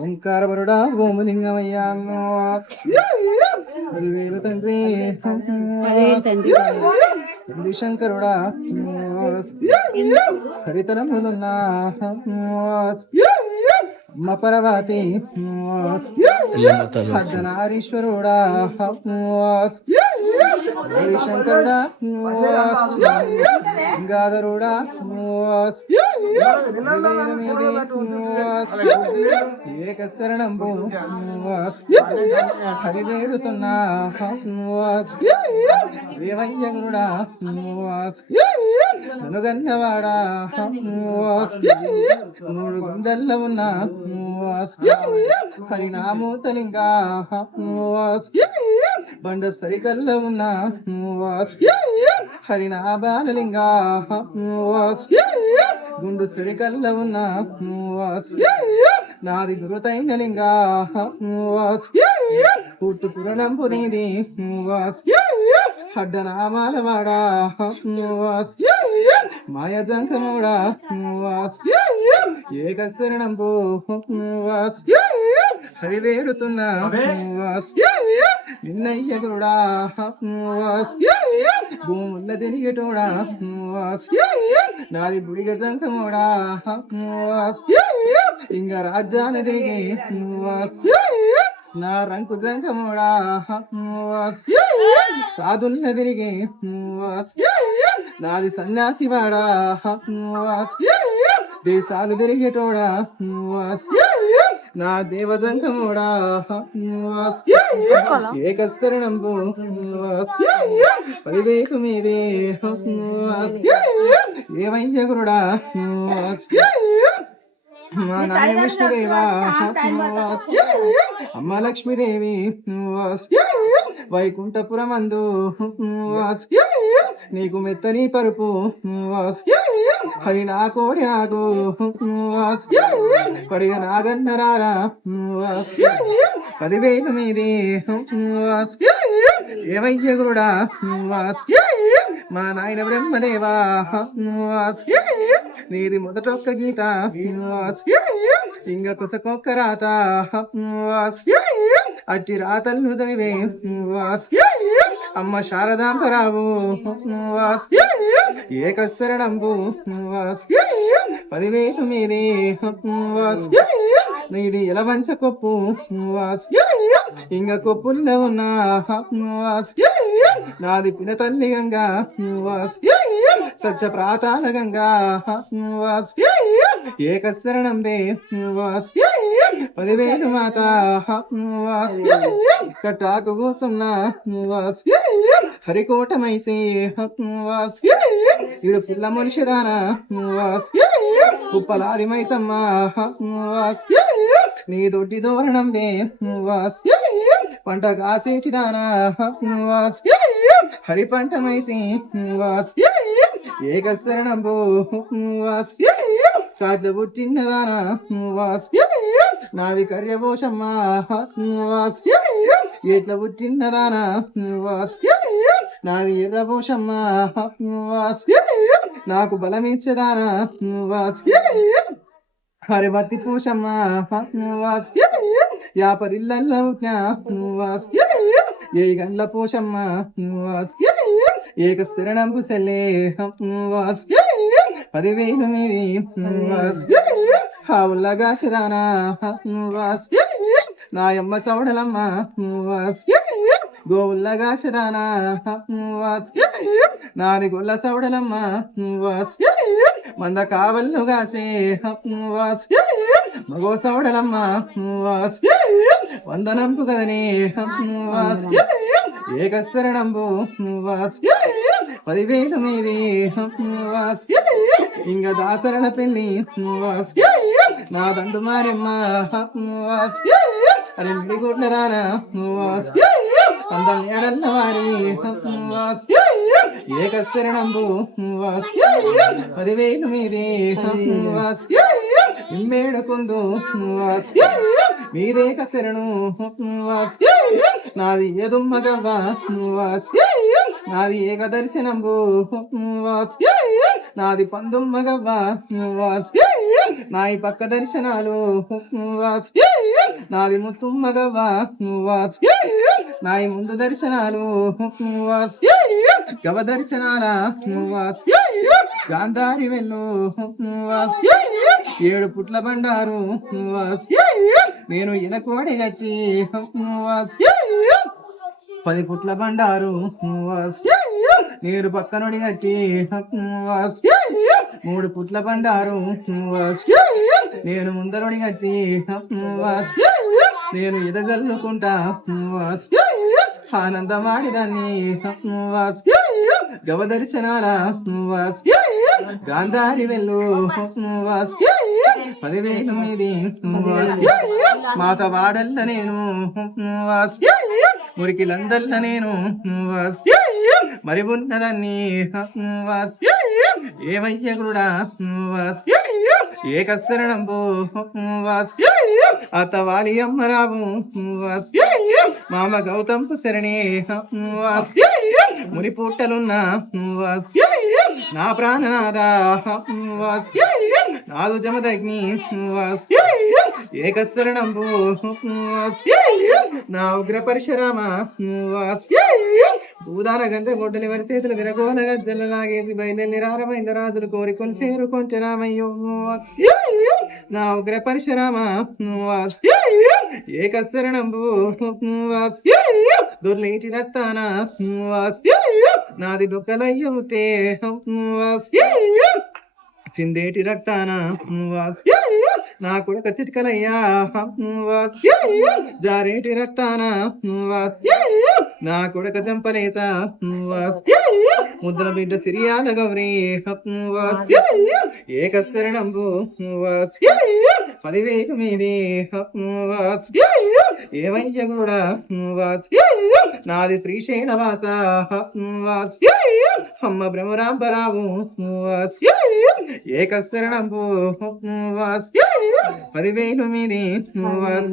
ఓంకార వరుడా ఓమలింగమయ్యా తండ్రి తండ్రి శంకరుడా హరితరములున్న అమ్మ పరవాతి అర్ధనారీశ్వరుడా హరిశంకరుడా గంగాధరుడా ఏకశరణంబు హరివేడుతున్నా దేవయ్యగుడా అనుగన్నవాడా మూడు గుండెల్లో ఉన్న హరినామూతలింగా బండ సరికల్లో ఉన్న హరినాబాలలింగా గుండు సరికల్లో ఉన్న నాది గురుతైన లింగా పుట్టు పురణంపు నీది అడ్డనామాల వాడా మాయజంకముడా ఏకశరణంపు హరివేడుతున్నా నిన్నయ్యగుడా భూముల తిరిగేటోడా నాది బుడిగ జంకముడా ఇంక రాజ్యాన్ని తిరిగి నా రంకు జంకముడా సాధుల్న తిరిగి నాది సన్యాసి వాడా దేశాలు తిరిగేటోడా నా దేవజంకముడా ఏకశరణంబు పదివేకు మీదే ఏమయ్యగురుడా మా నాయ విష్ణుదేవా అమ్మ లక్ష్మీదేవి వైకుంఠపురమందు నీకు మెత్తని పరుపు హరి నా కోడి నాకు పడిగ నాగన్నరారా 10,000 మీది ఏవయ్యగురుడా మా నాయన బ్రహ్మదేవా నీది మొదటొక్క గీత ఇంక కుసకొక్క రాత అట్టి రాతలు చదివే అమ్మ శారదాంబరావు ఏకశరణంబు 10,000 మీది నీది ఎలవంచ కొప్పు ఇంక కొప్పుల్లో ఉన్న నాది పిన తల్లి గంగా సత్య ప్రాతాల గంగా ఏకశరణంబే 10,000 మాత కట్టాకు కూసున్న హరికోటమైసి ఇడు పుల్ల మనిషిదానా కుప్పలాది మైసమ్మ నీ దొడ్డి దోరణంబే పంట కాసేటిదానా హరి పంట మైసి ఏకశరణంబు సాట్లు పుట్టినదానా నాది కర్యభూషమ్మ ఎట్ల పుట్టినదానా నాది ఎర్రభూషమ్మ నాకు బలమిచ్చేదానా హరిమతి పూషమ్మ యాపరిల్లల్లో ఏ గండ్ల పూషమ్మ ఏకశరణంబు సెల్లే 10,000 మీది హావుల్లగా సిదానా నాయమ్మ సౌడలమ్మ గోవుల్లగా సిదానా నాది గొల్ల సౌడలమ్మ మంద కావల్లు గాసే మగో సౌడలమ్మ వందనంపు కదనే ఏకశరణంబు 10,000 మీది ఇంక దాసరణ పెళ్లి నా దండు మారెమ్మ వాస్ రెండు గుడ్లదానా వాస్ అందం ఎడల్ల వారి వాస్ ఏకశరణంబు వాస్ 10,000 మీదే వాస్ ఇమ్మేడుకుందు వాస్ మీరేక శరణు వాస్ నాది ఎదుమ్మగవ్వ వాస్ నాది ఏక దర్శనంబు వాస్ నాది పందుమ్మగవ్వ వాస్ నాయి పక్క దర్శనాలు వాస్ నాది ముస్తుమ్మగవ్వ వాస్ నాయి ముందు దర్శనాలు వాస్ గవ దర్శనాల వాస్ గాంధారి వెళ్ళు వాస్ 7 పుట్ల బండారు వాస్ నేను ఎనకోడి గచ్చి వాస్ 10 పుట్ల బండారు వాస్ నేను పక్కనుడి గచ్చి వాస్ 3 పుట్ల బండారు వాస్ నేను ముందరుడి గచ్చి వాస్ నేను ఎదగల్లుకుంటా వాస్ ఆనందమాడిదాన్ని వాస్ గవ దర్శనాల వాస్ గాంధారి వెళ్ళు వాస్ 10,000 మీది వాస్ మాత వాడల్ల నేను వాస్ మురికిలందల్ల నేను వాస్ మరి ఉన్నదాన్ని వాస్ ఏమయ్య గురుడా వాస్ ఏకశరణంబు వాస్ అతవాలి అమ్మరావు వాస్ మామ గౌతంపు శరణి వాస్ ముని పుట్టలున్న వాస్ నా ప్రాణనాథ వాస్ నాదు జమదగ్ని వాస్ ఏకశరణంబు వాస్ నా ఉగ్ర పరశురామ వాస్ భూదాన గంట గొడ్డలి వరి చేతులు విరగోన గజ్జలలాగేసి బయలుదేరి రారమైంద రాజులు కోరికొని చేరుకొంచె రామయ్యో వాస్ నా ఉగ్ర పరశురామ వాస్ ఏకశరణంబు వాస్ దొర్లేటి రక్తాన వాస్ నాది డొక్కలయ్యుతే వాస్ సిందేటి రక్తాన వాస్ నా కొడుక చిట్కలయ్యా వాస్ జారేటి రక్తాన వాస్ నా కొడుక చంపలేసా వాస్ ముద్దల బిడ్డ సిరియాల గౌరీ వాస్ ఏకశరణంబు వాస్ 10,000 మీది వాస్ ఏమయ్య కూడా వాస్ నాది శ్రీశైలవాస వాస్ అమ్మ బ్రహ్మరాంబరావు వాస్ ఏకశరణంబు వాస్ 10,000 మీది వాస్